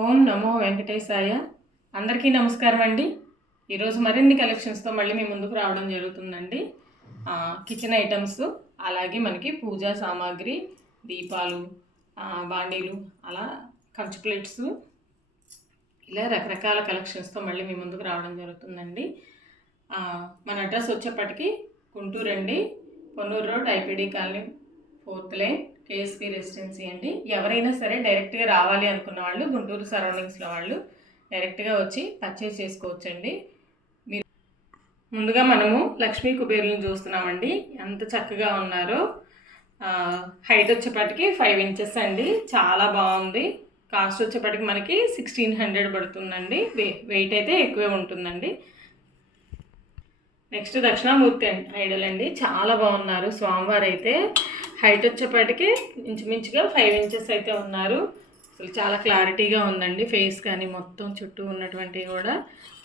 ఓం నమో వెంకటేశాయ. అందరికీ నమస్కారం అండి. ఈరోజు మరిన్ని కలెక్షన్స్తో మళ్ళీ మీ ముందుకు రావడం జరుగుతుందండి. కిచెన్ ఐటమ్స్ అలాగే మనకి పూజా సామాగ్రి దీపాలు బాండీలు అలా కంచు ప్లేట్స్ ఇలా రకరకాల కలెక్షన్స్తో మళ్ళీ మీ ముందుకు రావడం జరుగుతుందండి. మన అడ్రస్ వచ్చేప్పటికి గుంటూరు అండి Ponnur road IPD colony fourth line. KSP residency అండి. ఎవరైనా సరే డైరెక్ట్గా రావాలి అనుకున్న వాళ్ళు గుంటూరు సరౌండింగ్స్లో వాళ్ళు డైరెక్ట్గా వచ్చి పర్చేస్ చేసుకోవచ్చండి. మీరు ముందుగా మనము లక్ష్మీ కుబేరులను చూస్తున్నామండి. ఎంత చక్కగా ఉన్నారో. హైట్ వచ్చేప్పటికి ఫైవ్ ఇంచెస్ అండి. చాలా బాగుంది. కాస్ట్ వచ్చేప్పటికి మనకి సిక్స్టీన్ హండ్రెడ్ పడుతుందండి. వెయిట్ అయితే ఎక్కువే ఉంటుందండి. నెక్స్ట్ దక్షిణామూర్తి అండి. ఐడల్ అండి. చాలా బాగున్నారు. స్వామివారు అయితే హైట్ వచ్చేప్పటికి ఇంచుమించుగా ఫైవ్ ఇంచెస్ అయితే ఉన్నారు. అసలు చాలా క్లారిటీగా ఉందండి. ఫేస్ కానీ మొత్తం చుట్టూ ఉన్నటువంటివి కూడా.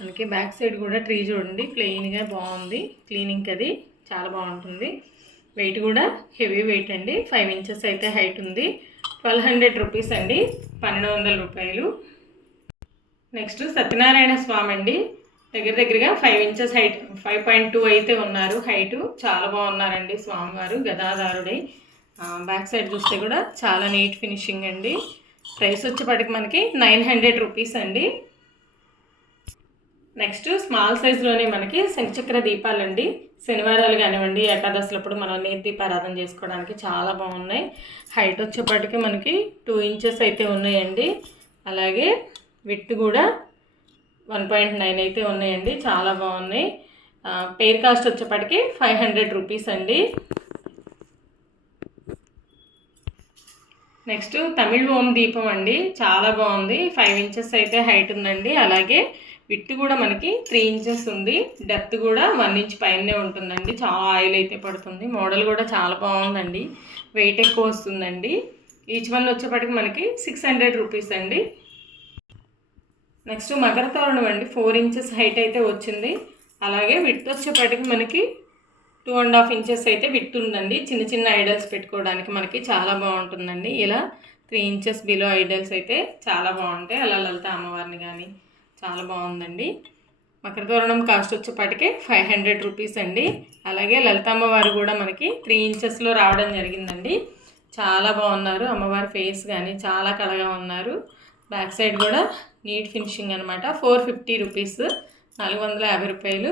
మనకి బ్యాక్ సైడ్ కూడా ట్రీ చూడండి. ప్లెయిన్గా బాగుంది. క్లీనింగ్ అది చాలా బాగుంటుంది. వెయిట్ కూడా హెవీ వెయిట్ అండి. ఫైవ్ ఇంచెస్ అయితే హైట్ ఉంది. ట్వెల్వ్ హండ్రెడ్ రూపీస్ అండి. పన్నెండు వందల రూపాయలు. నెక్స్ట్ సత్యనారాయణ స్వామి అండి. దగ్గర దగ్గరగా five inches height five point two అయితే ఉన్నారు. హైటు చాలా బాగున్నారండి స్వామివారు గదాదారుడై బ్యాక్ సైడ్ చూస్తే కూడా చాలా నీట్ ఫినిషింగ్ అండి. ప్రైస్ వచ్చేపాటికి మనకి నైన్ హండ్రెడ్ రూపీస్ అండి. నెక్స్ట్ స్మాల్ సైజులోనే మనకి శంఖచక్ర దీపాలండి. శనివారాలు కానివ్వండి ఏకాదశులప్పుడు మనం నేతి దీపారాధన చేసుకోవడానికి చాలా బాగున్నాయి. హైట్ వచ్చేప్పటికి మనకి టూ ఇంచెస్ అయితే ఉన్నాయండి. అలాగే విత్ కూడా వన్ పాయింట్ నైన్ అయితే ఉన్నాయండి. చాలా బాగున్నాయి. పేర్ కాస్ట్ వచ్చేప్పటికి ఫైవ్ హండ్రెడ్ రూపీస్ అండి. నెక్స్ట్ తమిళ్ ఓం దీపం అండి. చాలా బాగుంది. ఫైవ్ ఇంచెస్ అయితే హైట్ ఉందండి. అలాగే విత్ కూడా మనకి త్రీ ఇంచెస్ ఉంది. డెప్త్ కూడా వన్ ఇంచ్ పైనే ఉంటుందండి. చాలా ఆయిల్ అయితే పడుతుంది. మోడల్ కూడా చాలా బాగుందండి. వెయిట్ ఎక్కువ వస్తుందండి. ఈచ్ వన్ వచ్చేప్పటికి మనకి సిక్స్ హండ్రెడ్ రూపీస్ అండి. నెక్స్ట్ మకర తోరణం అండి. ఫోర్ ఇంచెస్ హైట్ అయితే వచ్చింది. అలాగే విత్ వచ్చేప్పటికి మనకి టూ అండ్ హాఫ్ ఇంచెస్ అయితే విత్ ఉందండి. చిన్న చిన్న ఐడల్స్ పెట్టుకోవడానికి మనకి చాలా బాగుంటుందండి. ఇలా త్రీ ఇంచెస్ బిలో ఐడల్స్ అయితే చాలా బాగుంటాయి. అలా లలిత అమ్మవారిని కానీ చాలా బాగుందండి. మకర తోరణం కాస్ట్ వచ్చేప్పటికే ఫైవ్ హండ్రెడ్ రూపీస్ అండి. అలాగే లలిత అమ్మవారు కూడా మనకి త్రీ ఇంచెస్లో రావడం జరిగిందండి. చాలా బాగున్నారు. అమ్మవారి ఫేస్ కానీ చాలా కళగా ఉన్నారు. బ్యాక్ సైడ్ కూడా నీట్ ఫినిషింగ్ అనమాట ఫోర్ ఫిఫ్టీ రూపీస్ నాలుగు వందల యాభై రూపాయలు.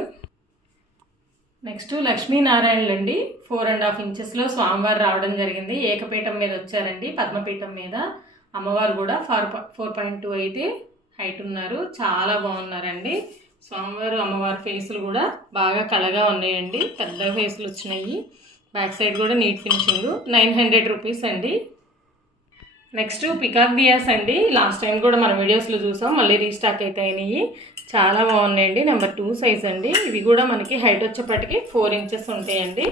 నెక్స్ట్ లక్ష్మీనారాయణలు అండి. ఫోర్ అండ్ హాఫ్ ఇంచెస్లో స్వామివారు రావడం జరిగింది. ఏకపీఠం మీద వచ్చారండి పద్మపీఠం మీద. అమ్మవారు కూడా ఫోర్ ఫోర్ పాయింట్ టూ అయితే హైట్ ఉన్నారు. చాలా బాగున్నారండి. స్వామివారు అమ్మవారి ఫేసులు కూడా బాగా కళగా ఉన్నాయండి. పెద్ద ఫేసులు వచ్చినాయి. బ్యాక్ సైడ్ కూడా neat finishing. Nine hundred rupees అండి. నెక్స్ట్ పికాక్ దియాస్ అండి. లాస్ట్ టైం కూడా మన వీడియోస్లో చూసాం. మళ్ళీ రీస్టాక్ అయితే అయినాయి. చాలా బాగున్నాయండి. నెంబర్ టూ సైజ్ అండి. ఇవి కూడా మనకి హైట్ వచ్చేప్పటికి ఫోర్ ఇంచెస్ ఉంటాయండి.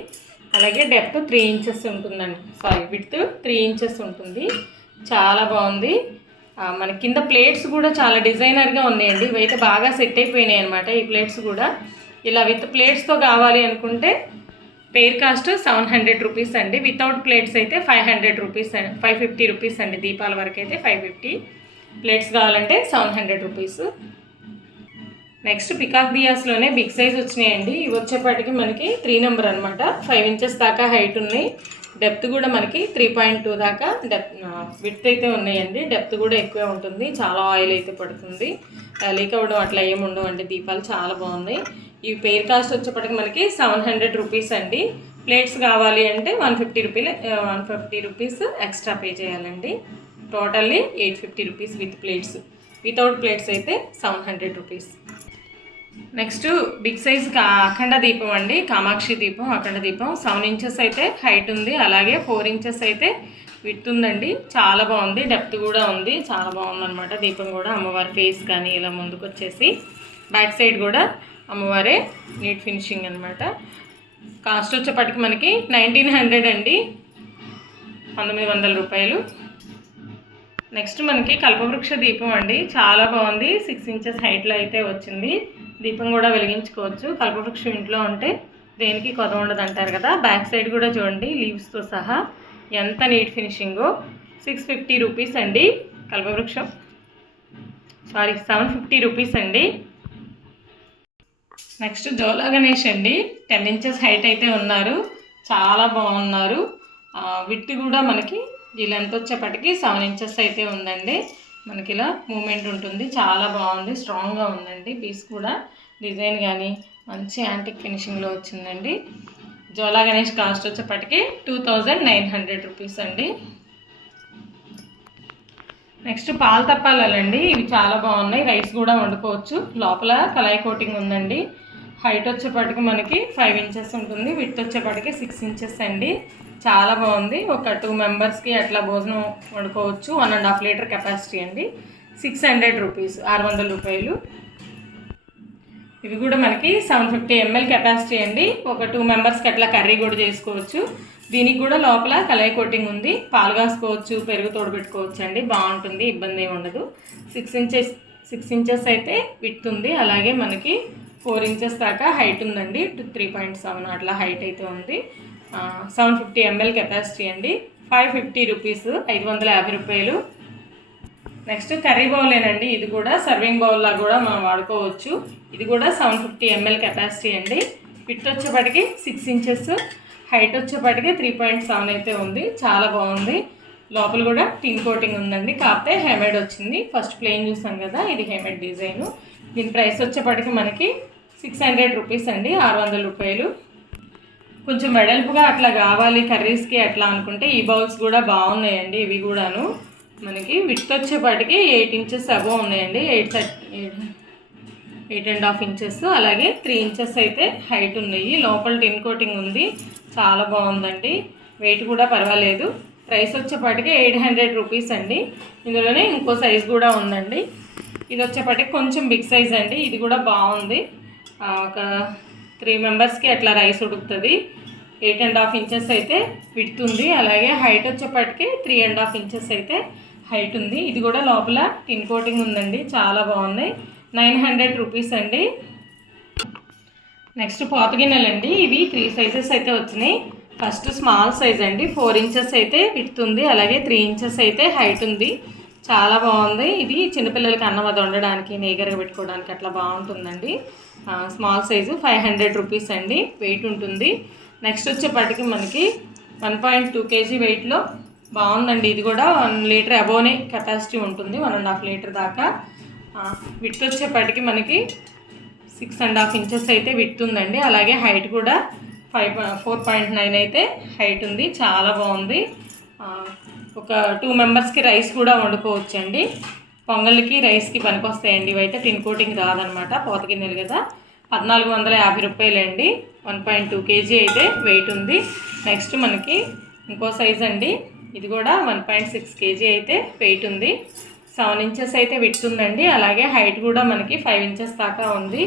అలాగే డెప్త్ త్రీ ఇంచెస్ ఉంటుందండి. సారీ విత్ త్రీ ఇంచెస్ ఉంటుంది. చాలా బాగుంది. మన కింద ప్లేట్స్ కూడా చాలా డిజైనర్గా ఉన్నాయండి. ఇవైతే బాగా సెట్ అయిపోయినాయి అనమాట ఈ ప్లేట్స్ కూడా. ఇలా విత్ ప్లేట్స్తో కావాలి అనుకుంటే per cost seven hundred rupees అండి. వితౌట్ ప్లేట్స్ అయితే five hundred rupees five fifty rupees అండి దీపాల వరకు అయితే ఫైవ్ ఫిఫ్టీ. ప్లేట్స్ కావాలంటే seven hundred rupees. Next peacock దియాస్లోనే big size వచ్చినాయండి. ఇవి వచ్చేపాటికి మనకి త్రీ నెంబర్ అనమాట ఫైవ్ ఇంచెస్ దాకా హైట్ ఉన్నాయి. డెప్త్ కూడా మనకి త్రీ పాయింట్ టూ దాకా డెప్త్ విత్ అయితే ఉన్నాయండి. డెప్త్ కూడా ఎక్కువే ఉంటుంది. చాలా ఆయిల్ అయితే పడుతుంది. లీక్ అవ్వడం అట్లా ఏమి ఉండవండి. దీపాలు చాలా బాగున్నాయి. ఈ పేర్ కాస్ట్ వచ్చేప్పటికి మనకి సెవెన్ హండ్రెడ్ రూపీస్ అండి. ప్లేట్స్ కావాలి అంటే one fifty రూపీలు one fifty rupees extra pay చేయాలండి. Totally eight fifty rupees with plates. Without plates అయితే seven hundred rupees. Next big size కా అఖండ దీపం అండి. కామాక్షి దీపం అఖండ దీపం. సెవెన్ ఇంచెస్ అయితే హైట్ ఉంది. అలాగే ఫోర్ ఇంచెస్ అయితే విత్ ఉందండి. చాలా బాగుంది. డెప్త్ కూడా ఉంది. చాలా బాగుందన్నమాట దీపం కూడా. అమ్మవారి ఫేస్ కానీ ఇలా ముందుకు వచ్చేసి బ్యాక్ సైడ్ కూడా అమ్మవారే నీట్ ఫినిషింగ్ అనమాట కాస్ట్ వచ్చేప్పటికి మనకి నైన్టీన్ హండ్రెడ్ అండి. పంతొమ్మిది వందల రూపాయలు. నెక్స్ట్ మనకి కల్పవృక్ష దీపం అండి. చాలా బాగుంది. సిక్స్ ఇంచెస్ హైట్లో అయితే వచ్చింది. దీపం కూడా వెలిగించుకోవచ్చు. కల్పవృక్షం ఇంట్లో ఉంటే దేనికి కొద ఉండదు అంటారు కదా. బ్యాక్ సైడ్ కూడా చూడండి లీవ్స్తో సహా. ఎంత నీట్ ఫినిషింగో సిక్స్ ఫిఫ్టీ రూపీస్ అండి కల్పవృక్షం. సారీ సెవెన్ ఫిఫ్టీ రూపీస్ అండి. నెక్స్ట్ జోలా గణేష్ అండి. టెన్ ఇంచెస్ హైట్ అయితే ఉన్నారు. చాలా బాగున్నారు. విత్ కూడా మనకి ఈ లెంత్ వచ్చేప్పటికి సెవెన్ ఇంచెస్ అయితే ఉందండి. మనకి ఇలా మూమెంట్ ఉంటుంది. చాలా బాగుంది. స్ట్రాంగ్గా ఉందండి. పీస్ కూడా. డిజైన్ కానీ మంచి యాంటిక్ ఫినిషింగ్లో వచ్చిందండి. జోలా గణేష్ కాస్ట్ వచ్చేప్పటికి two thousand nine hundred rupees అండి. నెక్స్ట్ పాల తప్పాలండి ఇవి చాలా బాగున్నాయి. రైస్ కూడా వండుకోవచ్చు. లోపల కలాయి కోటింగ్ ఉందండి. హైట్ వచ్చేపటికి మనకి ఫైవ్ ఇంచెస్ ఉంటుంది. విత్ వచ్చేపటికి సిక్స్ ఇంచెస్ అండి. చాలా బాగుంది. ఒక టూ మెంబర్స్కి అట్లా భోజనం వండుకోవచ్చు. One and half litre capacity అండి. సిక్స్ హండ్రెడ్ రూపీస్ ఆరు వందల రూపాయలు. ఇవి కూడా మనకి సెవెన్ ఫిఫ్టీ ఎంఎల్ కెపాసిటీ అండి. ఒక టూ మెంబర్స్కి అట్లా కర్రీ కూడా చేసుకోవచ్చు. దీనికి కూడా లోపల కలయి కోటింగ్ ఉంది. పాలు కాసుకోవచ్చు పెరుగు తోడబెట్టుకోవచ్చు అండి బాగుంటుంది ఇబ్బంది ఏమి ఉండదు. సిక్స్ ఇంచెస్ సిక్స్ ఇంచెస్ అయితే విత్ ఉంది. అలాగే మనకి ఫోర్ ఇంచెస్ దాకా హైట్ ఉందండి. త్రీ పాయింట్ సెవెన్ అట్లా హైట్ అయితే ఉంది. సెవెన్ ఫిఫ్టీ ఎంఎల్ కెపాసిటీ అండి. ఫైవ్ ఫిఫ్టీ రూపీస్ ఐదు వందల యాభై రూపాయలు నెక్స్ట్ కర్రీ బౌలేనండి ఇది కూడా సర్వింగ్ బౌల్లా కూడా మనం వాడుకోవచ్చు. ఇది కూడా సెవెన్ ఫిఫ్టీ ఎంఎల్ కెపాసిటీ అండి. ఫిట్ వచ్చేపటికి సిక్స్ ఇంచెస్ హైట్ వచ్చేపటికి త్రీ పాయింట్ సెవెన్ అయితే ఉంది. చాలా బాగుంది. లోపల కూడా టిన్ కోటింగ్ ఉందండి. కాకపోతే హెమేడ్ వచ్చింది. ఫస్ట్ ప్లేన్ చూసాం కదా ఇది హెమేడ్ డిజైన్ దీని ప్రైస్ వచ్చేపటికి మనకి సిక్స్ హండ్రెడ్ రూపీస్ అండి. ఆరు వందల రూపాయలు. కొంచెం వెడల్పుగా అట్లా కావాలి కర్రీస్కి అట్లా అనుకుంటే ఈ బౌల్స్ కూడా బాగున్నాయండి ఇవి కూడాను. మనకి విత్ వచ్చేపాటికి ఎయిట్ ఇంచెస్ అబో ఉన్నాయండి. Eight eight and half inches అలాగే త్రీ ఇంచెస్ అయితే హైట్ ఉన్నాయి. లోపల టిన్ కోటింగ్ ఉంది. చాలా బాగుందండి. వెయిట్ కూడా పర్వాలేదు. ప్రైస్ వచ్చేపాటికి ఎయిట్ హండ్రెడ్ రూపీస్ అండి. ఇందులోనే ఇంకో సైజ్ కూడా ఉందండి. ఇది వచ్చేపాటికి కొంచెం బిగ్ సైజ్ అండి. ఇది కూడా బాగుంది. ఒక త్రీ మెంబర్స్కి అట్లా రైస్ ఉడుకుతుంది. ఎయిట్ అండ్ హాఫ్ ఇంచెస్ అయితే విడ్త్ ఉంది. అలాగే హైట్ వచ్చేప్పటికి త్రీ అండ్ హాఫ్ ఇంచెస్ అయితే హైట్ ఉంది. ఇది కూడా లోపల టిన్ కోటింగ్ ఉందండి. చాలా బాగుంది నైన్ హండ్రెడ్ రూపీస్ అండి. నెక్స్ట్ పోత గిన్నెలండి. ఇవి త్రీ సైజెస్ అయితే వచ్చినాయి. ఫస్ట్ స్మాల్ సైజ్ అండి. ఫోర్ ఇంచెస్ అయితే విడ్త్ ఉంది. అలాగే త్రీ ఇంచెస్ అయితే హైట్ ఉంది. చాలా బాగుంది. ఇది చిన్నపిల్లలకి అన్నం అది వండడానికి నేగరగా పెట్టుకోవడానికి అట్లా బాగుంటుందండి. Small size five hundred rupees అండి. వెయిట్ ఉంటుంది. నెక్స్ట్ వచ్చేపాటికి మనకి వన్ పాయింట్ టూ కేజీ వెయిట్లో బాగుందండి. ఇది కూడా వన్ లీటర్ అబోనే కెపాసిటీ ఉంటుంది. వన్ అండ్ హాఫ్ లీటర్ దాకా. విత్ వచ్చేప్పటికి మనకి సిక్స్ అండ్ హాఫ్ ఇంచెస్ అయితే విత్ ఉందండి. అలాగే హైట్ కూడా ఫైవ్ ఫోర్ పాయింట్ నైన్ అయితే హైట్ ఉంది. చాలా బాగుంది. ఒక టూ మెంబర్స్కి రైస్ కూడా వండుకోవచ్చండి. పొంగల్కి రైస్కి పనికొస్తాయండి. ఇవైతే టిన్ కోటింగ్ రాదనమాట. పోత గిన్నెలు కదా. పద్నాలుగు వందల యాభై రూపాయలండి. వన్ పాయింట్ టూ కేజీ అయితే వెయిట్ ఉంది. నెక్స్ట్ మనకి ఇంకో సైజ్ అండి ఇది కూడా వన్ పాయింట్ సిక్స్ కేజీ అయితే వెయిట్ ఉంది. సెవెన్ ఇంచెస్ అయితే విట్టుందండి అలాగే హైట్ కూడా మనకి ఫైవ్ ఇంచెస్ దాకా ఉంది.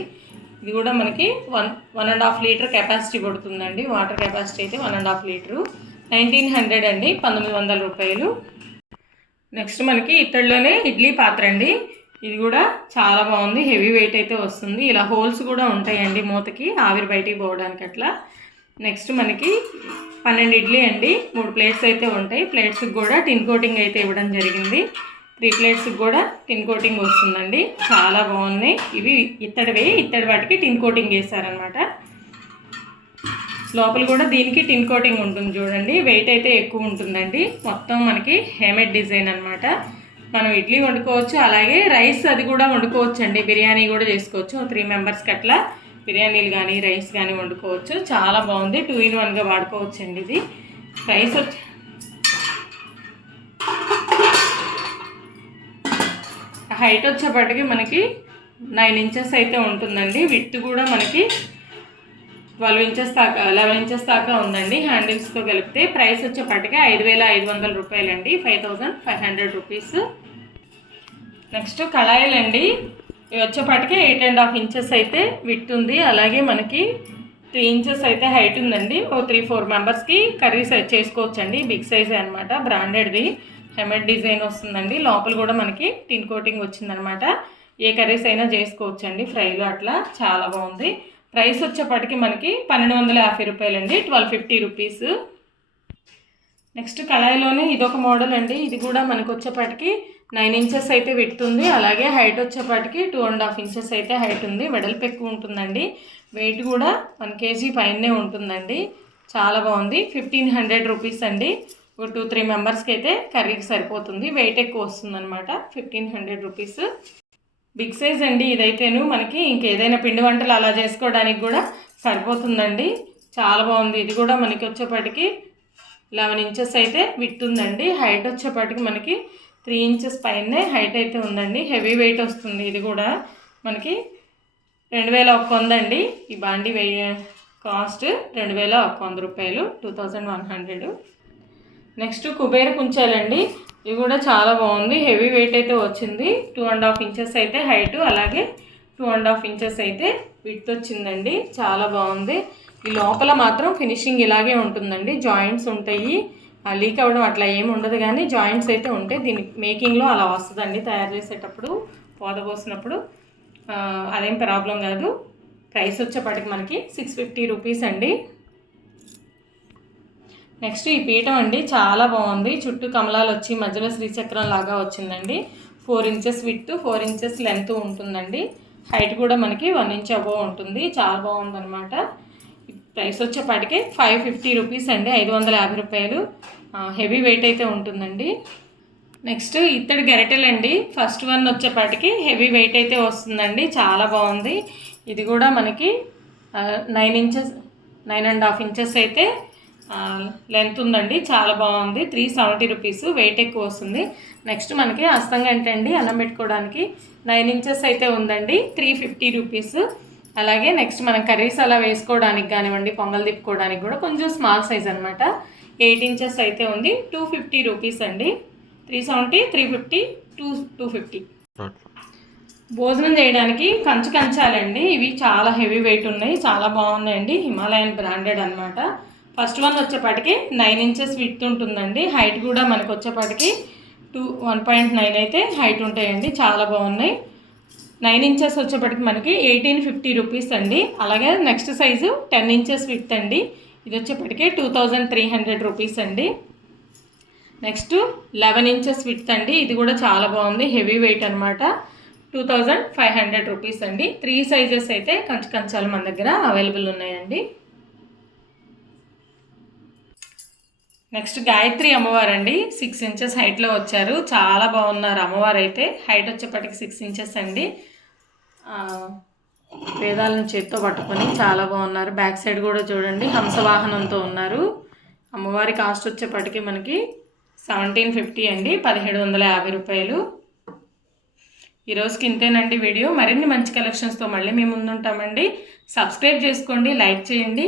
ఇది కూడా మనకి one one and half litre capacity పడుతుందండి వాటర్ కెపాసిటీ అయితే one and half litre nineteen hundred అండి. పంతొమ్మిది వందల రూపాయలు. నెక్స్ట్ మనకి ఇత్తడిలోనే ఇడ్లీ పాత్ర అండి. ఇది కూడా చాలా బాగుంది. హెవీ వెయిట్ అయితే వస్తుంది. ఇలా హోల్స్ కూడా ఉంటాయండి మూతకి. ఆవిరి బయటికి పోవడానికి అట్లా. నెక్స్ట్ మనకి పన్నెండు ఇడ్లీ అండి. మూడు ప్లేట్స్ అయితే ఉంటాయి. ప్లేట్స్కి కూడా టిన్ కోటింగ్ అయితే ఇవ్వడం జరిగింది. త్రీ ప్లేట్స్కి కూడా టిన్ కోటింగ్ వస్తుందండి. చాలా బాగున్నాయి. ఇవి ఇత్తడివే. ఇత్తడి వాటికి టిన్ కోటింగ్ వేస్తారనమాట లోపల కూడా దీనికి టిన్ కోటింగ్ ఉంటుంది చూడండి. వెయిట్ అయితే ఎక్కువ ఉంటుందండి. మొత్తం మనకి హేమెడ్ డిజైన్ అనమాట మనం ఇడ్లీ వండుకోవచ్చు. అలాగే రైస్ అది కూడా వండుకోవచ్చు అండి బిర్యానీ కూడా చేసుకోవచ్చు. త్రీ మెంబర్స్కి అట్లా. బిర్యానీలు కానీ రైస్ కానీ వండుకోవచ్చు. చాలా బాగుంది. టూ ఇన్ వన్గా వాడుకోవచ్చు అండి ఇది. రైస్ వచ్చి హైట్ వచ్చేపాటికి మనకి నైన్ ఇంచెస్ అయితే ఉంటుందండి. విత్ కూడా మనకి ట్వెల్వ్ ఇంచెస్ దాకా లెవెన్ ఇంచెస్ దాకా ఉందండి. హ్యాండిల్స్తో కలిపితే ప్రైస్ వచ్చేపటికి ఐదు వేల ఐదు వందల రూపాయలండి. Five thousand five hundred rupees. Next కళాయిలండి. ఇవి వచ్చేపాటికి ఎయిట్ అండ్ హాఫ్ ఇంచెస్ అయితే విట్ ఉంది. అలాగే మనకి త్రీ ఇంచెస్ అయితే హైట్ ఉందండి. ఓ త్రీ ఫోర్ మెంబర్స్కి కర్రీస్ చేసుకోవచ్చండి. బిగ్ సైజ్ అనమాట బ్రాండెడ్ది హెమెడ్ డిజైన్ వస్తుందండి. లోపల కూడా మనకి టిన్ కోటింగ్ వచ్చిందనమాట ఏ కర్రీస్ అయినా చేసుకోవచ్చండి. ఫ్రైలో అట్లా చాలా బాగుంది. ప్రైస్ వచ్చేప్పటికి మనకి పన్నెండు వందల యాభై రూపాయలండి. ట్వెల్వ్ ఫిఫ్టీ రూపీస్ నెక్స్ట్ కళాయిలోనే ఇదొక మోడల్ అండి. ఇది కూడా మనకు వచ్చేప్పటికి నైన్ ఇంచెస్ అయితే విడ్త్ ఉంది అలాగే హైట్ వచ్చేపాటికి టూ అండ్ హాఫ్ ఇంచెస్ అయితే హైట్ ఉంది. వెడల్పు ఎక్కువ ఉంటుందండి. వెయిట్ కూడా వన్ కేజీ పైనే ఉంటుందండి. చాలా బాగుంది. ఫిఫ్టీన్ హండ్రెడ్ రూపీస్ అండి. ఒక టూ త్రీ మెంబర్స్కి అయితే కర్రీకి సరిపోతుంది. వెయిట్ ఎక్కువ వస్తుంది అనమాట fifteen hundred rupees. Big size అండి ఇదైతేను. మనకి ఇంకేదైనా పిండి వంటలు అలా చేసుకోవడానికి కూడా సరిపోతుందండి. చాలా బాగుంది. ఇది కూడా మనకి వచ్చేపాటికి లెవెన్ ఇంచెస్ అయితే విట్టుందండి హైట్ వచ్చేపాటికి మనకి త్రీ ఇంచెస్ పైనే హైట్ అయితే ఉందండి. హెవీ వెయిట్ వస్తుంది. ఇది కూడా మనకి రెండు వేల ఒక్క వందండి. ఈ బాండి వెయ్యి కాస్ట్ రెండు వేల ఒక్క వంద రూపాయలు two thousand one hundred. Next Kubera కుంచాలండి. ఇవి కూడా చాలా బాగుంది. హెవీ వెయిట్ అయితే వచ్చింది. టూ అండ్ హాఫ్ ఇంచెస్ అయితే హైట్ అలాగే టూ అండ్ హాఫ్ ఇంచెస్ అయితే విత్ వచ్చిందండి. చాలా బాగుంది. ఈ లోపల మాత్రం ఫినిషింగ్ ఇలాగే ఉంటుందండి. జాయింట్స్ ఉంటాయి. లీక్ అవ్వడం అట్లా ఏమి ఉండదు కానీ జాయింట్స్ అయితే ఉంటాయి. దీని మేకింగ్లో అలా వస్తుందండి తయారు చేసేటప్పుడు పోత పోసినప్పుడు అదేం ప్రాబ్లం కాదు. ప్రైస్ వచ్చేప్పటికి మనకి సిక్స్ ఫిఫ్టీ రూపీస్ అండి. నెక్స్ట్ ఈ పీఠం అండి చాలా బాగుంది. చుట్టూ కమలాలు వచ్చి మధ్యలో శ్రీచక్రం లాగా వచ్చిందండి. Four inches width four inches length ఉంటుందండి. హైట్ కూడా మనకి వన్ ఇంచ్ అబోవ్ ఉంటుంది. చాలా బాగుందన్నమాట. ప్రైస్ వచ్చేపాటికి ఫైవ్ ఫిఫ్టీ రూపీస్ అండి ఐదు వందల యాభై రూపాయలు. హెవీ వెయిట్ అయితే ఉంటుందండి. నెక్స్ట్ ఇత్తడి గరిటెలండి ఫస్ట్ వన్ వచ్చేపాటికి హెవీ వెయిట్ అయితే వస్తుందండి. చాలా బాగుంది. ఇది కూడా మనకి nine inches nine and half inches అయితే లెంత్ ఉందండి. చాలా బాగుంది. త్రీ సెవెంటీ రూపీస్ వెయిట్ ఎక్కువ వస్తుంది. నెక్స్ట్ మనకి అస్తంగా ఏంటండి అన్నం పెట్టుకోవడానికి నైన్ ఇంచెస్ అయితే ఉందండి. Three fifty rupees. అలాగే నెక్స్ట్ మనం కర్రీస్ అలా వేసుకోవడానికి కానివ్వండి పొంగల్ తిప్పుకోవడానికి కూడా కొంచెం స్మాల్ సైజ్ అనమాట ఎయిట్ ఇంచెస్ అయితే ఉంది. టూ ఫిఫ్టీ రూపీస్ అండి. Three seventy three fifty two two fifty భోజనం చేయడానికి కంచు కంచాలండి. ఇవి చాలా హెవీ వెయిట్ ఉన్నాయి. చాలా బాగున్నాయండి. హిమాలయన్ బ్రాండెడ్ అన్నమాట. ఫస్ట్ వన్ వచ్చేపాటికి నైన్ ఇంచెస్ విత్ ఉంటుందండి. హైట్ కూడా మనకు వచ్చేపాటికి టూ వన్ పాయింట్ నైన్ అయితే హైట్ ఉంటాయండి. చాలా బాగున్నాయి. నైన్ ఇంచెస్ వచ్చేప్పటికి మనకి ఎయిటీన్ ఫిఫ్టీ రూపీస్ అండి. అలాగే next size ten inches width అండి. ఇది వచ్చేప్పటికి two thousand three hundred rupees అండి. నెక్స్ట్ లెవెన్ ఇంచెస్ విత్ అండి. ఇది కూడా చాలా బాగుంది. హెవీ వెయిట్ అనమాట two thousand five hundred rupees అండి. త్రీ సైజెస్ అయితే కంచు కంచాలు మన దగ్గర అవైలబుల్ ఉన్నాయండి. నెక్స్ట్ గాయత్రి అమ్మవారు అండి సిక్స్ ఇంచెస్ హైట్లో వచ్చారు. చాలా బాగున్నారు అమ్మవారు అయితే హైట్ వచ్చేప్పటికి సిక్స్ ఇంచెస్ అండి. వేదాలను చేత్తో పట్టుకొని చాలా బాగున్నారు. బ్యాక్ సైడ్ కూడా చూడండి హంసవాహనంతో ఉన్నారు. అమ్మవారి కాస్ట్ వచ్చేప్పటికి మనకి సెవెంటీన్ ఫిఫ్టీ అండి పదిహేడు వందల యాభై రూపాయలు. ఈ రోజుకి ఇంతేనండి వీడియో. మరిన్ని మంచి కలెక్షన్స్తో మళ్ళీ మేము ముందుంటామండి. సబ్స్క్రైబ్ చేసుకోండి లైక్ చేయండి.